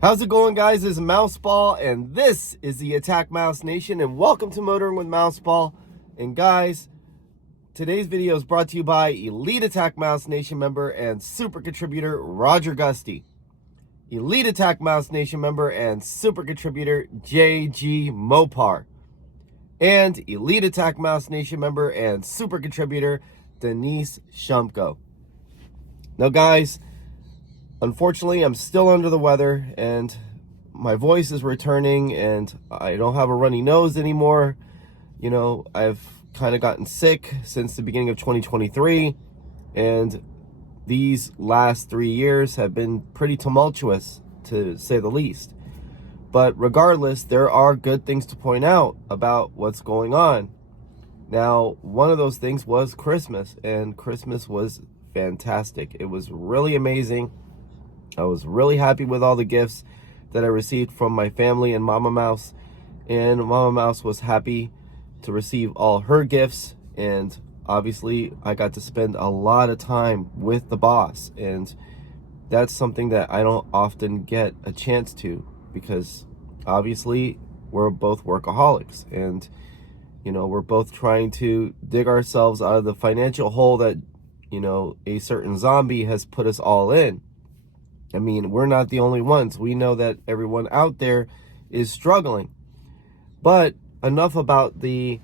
How's it going, guys? This is Mouseball, and this is the Attackmouse Nation, and welcome to Motoring with Mouseball. And guys, today's video is brought to you by Elite Attackmouse Nation member and super contributor Roger Gusty, Elite Attackmouse Nation member and super contributor JG Mopar, and Elite Attackmouse Nation member and super contributor Denise Shumko. Now, guys, unfortunately, I'm still under the weather, and my voice is returning, and I don't have a runny nose anymore. You know, I've kind of gotten sick since the beginning of 2023, and these last 3 years have been pretty tumultuous, to say the least. But regardless, there are good things to point out about what's going on. Now, one of those things was Christmas, and Christmas was fantastic. It was really amazing. I was really happy with all the gifts that I received from my family and Mama Mouse. And Mama Mouse was happy to receive all her gifts. And obviously, I got to spend a lot of time with the boss. And that's something that I don't often get a chance to, because obviously, we're both workaholics. And, you know, we're both trying to dig ourselves out of the financial hole that, you know, a certain zombie has put us all in. I mean, we're not the only ones. We know that everyone out there is struggling. But enough about the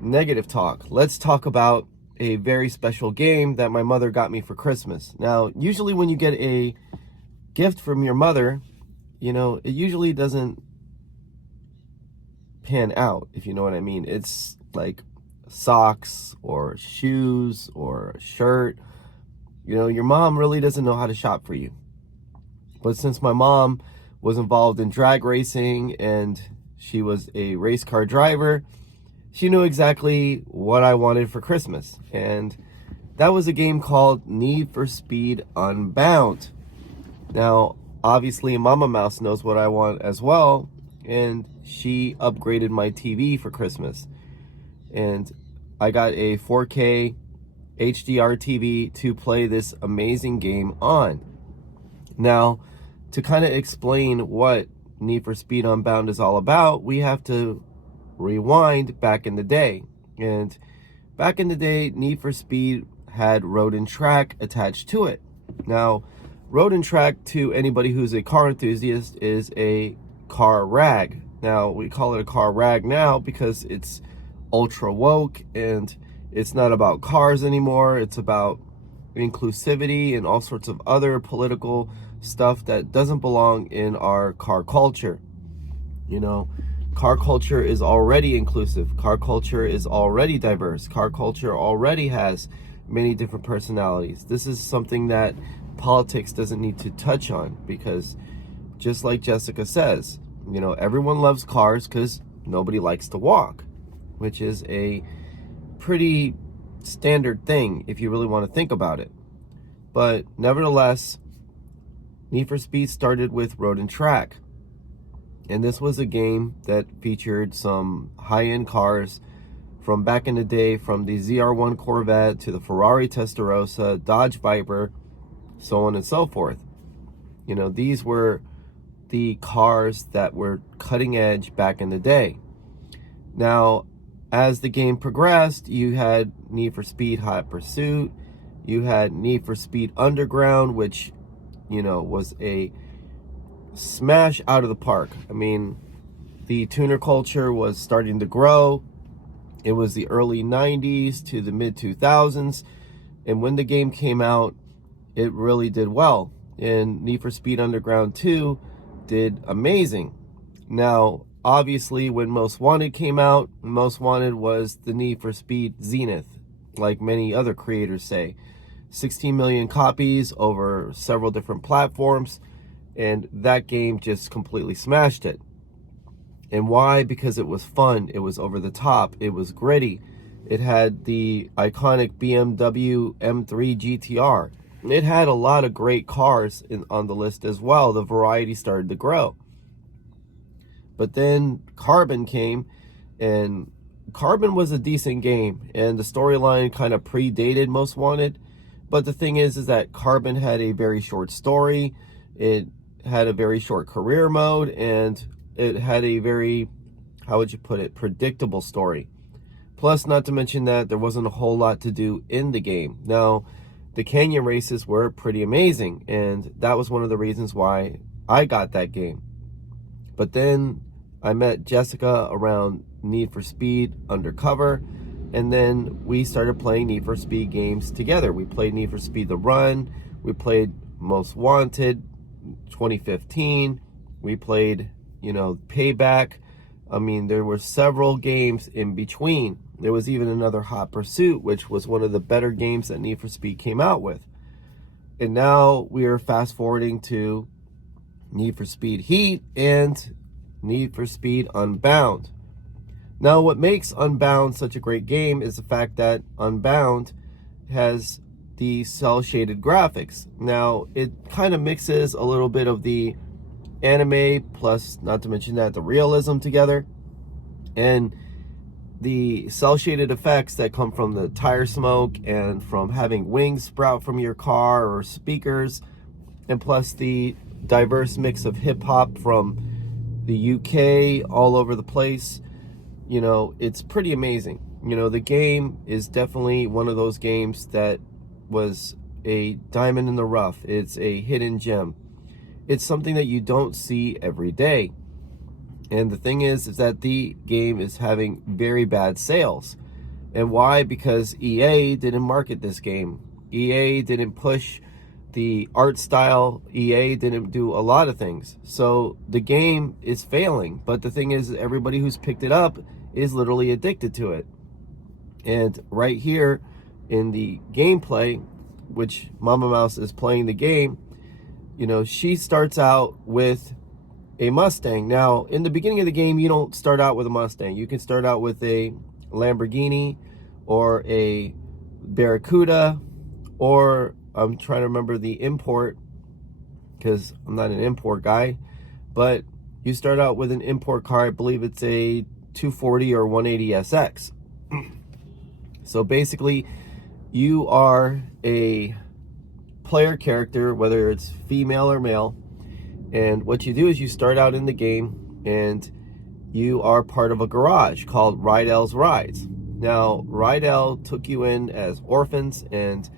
negative talk. Let's talk about a very special game that my mother got me for Christmas. Now, usually when you get a gift from your mother, you know, it usually doesn't pan out, if you know what I mean. It's like socks or shoes or a shirt. You know, your mom really doesn't know how to shop for you. But since my mom was involved in drag racing and she was a race car driver, she knew exactly what I wanted for Christmas. And that was a game called Need for Speed Unbound. Now, obviously, Mama Mouse knows what I want as well, and she upgraded my TV for Christmas. And I got a 4K HDR TV to play this amazing game on. Now, to kind of explain what Need for Speed Unbound is all about, we have to rewind back in the day. And back in the day, Need for Speed had Road and Track attached to it. Now, Road and Track, to anybody who's a car enthusiast, is a car rag. Now, we call it a car rag now because it's ultra woke and it's not about cars anymore. It's about inclusivity and all sorts of other political stuff that doesn't belong in our car culture. You know, car culture is already inclusive. Car culture is already diverse. Car culture already has many different personalities. This is something that politics doesn't need to touch on, because just like Jessica says, you know, everyone loves cars because nobody likes to walk, which is a pretty standard thing if you really want to think about it. But nevertheless, Need for Speed started with Road and Track. And this was a game that featured some high-end cars from back in the day, from the ZR1 Corvette to the Ferrari Testarossa, Dodge Viper, so on and so forth. You know, these were the cars that were cutting edge back in the day. Now, as the game progressed, you had Need for Speed Hot Pursuit, you had Need for Speed Underground, which, you know, was a smash out of the park. I mean, the tuner culture was starting to grow. It was the early 90s to the mid 2000s. And when the game came out, it really did well. And Need for Speed Underground 2 did amazing. Now, obviously, when Most Wanted came out, Most Wanted was the Need for Speed Zenith, like many other creators say. 16 million copies over several different platforms, and that game just completely smashed it. And why? Because it was fun, it was over the top, it was gritty. It had the iconic BMW M3 GTR. It had a lot of great cars on the list as well. The variety started to grow. But then Carbon came, and Carbon was a decent game, and the storyline kind of predated Most Wanted. But the thing is that Carbon had a very short story. It had a very short career mode, and it had a very, how would you put it, predictable story. Plus, not to mention that there wasn't a whole lot to do in the game. Now, the canyon races were pretty amazing, and that was one of the reasons why I got that game. But then I met Jessica around Need for Speed Undercover, and then we started playing Need for Speed games together. We played Need for Speed The Run, we played Most Wanted 2015, we played, Payback. I mean, there were several games in between. There was even another Hot Pursuit, which was one of the better games that Need for Speed came out with. And now we are fast forwarding to Need for Speed Heat and Need for Speed Unbound. Now, what makes Unbound such a great game is the fact that Unbound has the cel-shaded graphics. Now, it kind of mixes a little bit of the anime, plus, not to mention that, the realism together. And the cel-shaded effects that come from the tire smoke and from having wings sprout from your car or speakers, and plus the diverse mix of hip-hop from the UK all over the place, it's pretty amazing. The game is definitely one of those games that was a diamond in the rough. It's a hidden gem. It's something that you don't see every day. And the thing is that the game is having very bad sales. And why? Because EA didn't market this game. EA didn't push the art style. EA didn't do a lot of things. So the game is failing. But the thing is, everybody who's picked it up is literally addicted to it. And right here in the gameplay, which Mama Mouse is playing the game, she starts out with a Mustang. Now, in the beginning of the game, you don't start out with a Mustang. You can start out with a Lamborghini or a Barracuda, or I'm trying to remember the import because I'm not an import guy, but you start out with an import car. I believe it's a 240 or 180 SX. So basically, you are a player character, whether it's female or male, and what you do is you start out in the game and you are part of a garage called Rydell's Rides. Now, Rydell took you in as orphans, and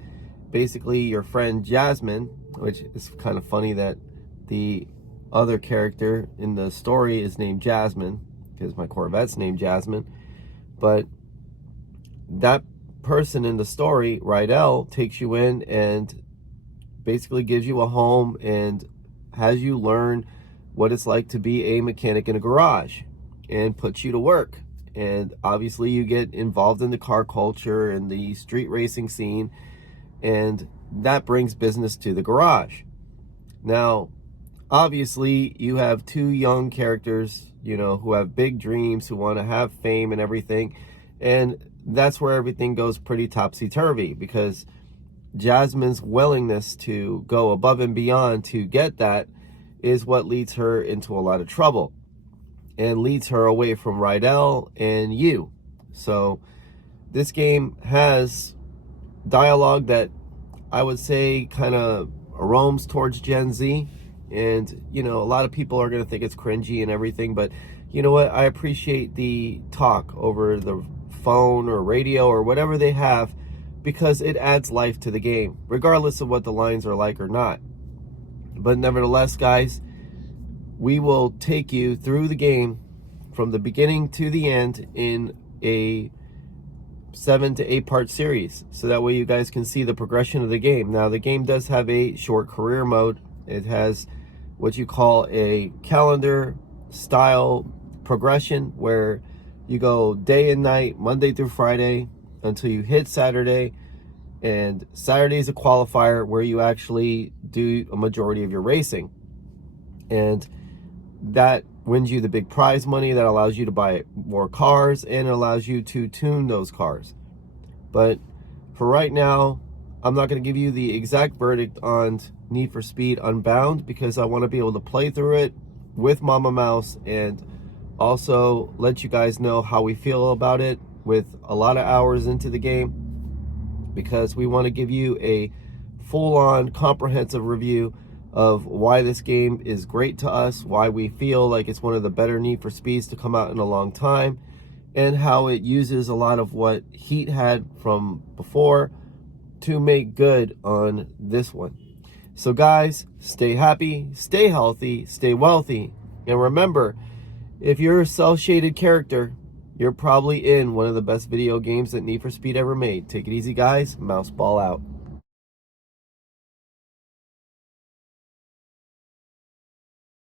basically your friend Jasmine, which is kind of funny that the other character in the story is named Jasmine, because my Corvette's named Jasmine, but that person in the story, Rydell, takes you in and basically gives you a home and has you learn what it's like to be a mechanic in a garage and puts you to work. And obviously you get involved in the car culture and the street racing scene, and that brings business to the garage. Now, obviously you have two young characters, who have big dreams, who want to have fame and everything, and that's where everything goes pretty topsy-turvy, because Jasmine's willingness to go above and beyond to get that is what leads her into a lot of trouble and leads her away from Rydell and you. So this game has dialogue that I would say kind of roams towards Gen Z, and a lot of people are going to think it's cringy and everything, but you know what, I appreciate the talk over the phone or radio or whatever they have, because it adds life to the game, regardless of what the lines are like or not. But nevertheless, guys, we will take you through the game from the beginning to the end in a 7 to 8 part series, so that way you guys can see the progression of the game. Now, the game does have a short career mode. It has what you call a calendar style progression, where you go day and night, Monday through Friday, until you hit Saturday, and Saturday is a qualifier where you actually do a majority of your racing, and that wins you the big prize money that allows you to buy more cars and allows you to tune those cars. But for right now, I'm not going to give you the exact verdict on Need for Speed Unbound, because I want to be able to play through it with Mama Mouse and also let you guys know how we feel about it with a lot of hours into the game, because we want to give you a full-on comprehensive review of why this game is great to us, why we feel like it's one of the better Need for Speeds to come out in a long time, and how it uses a lot of what Heat had from before to make good on this one. So guys, stay happy, stay healthy, stay wealthy, and remember, if you're a cel-shaded character, you're probably in one of the best video games that Need for Speed ever made. Take it easy, guys. Mouseball out.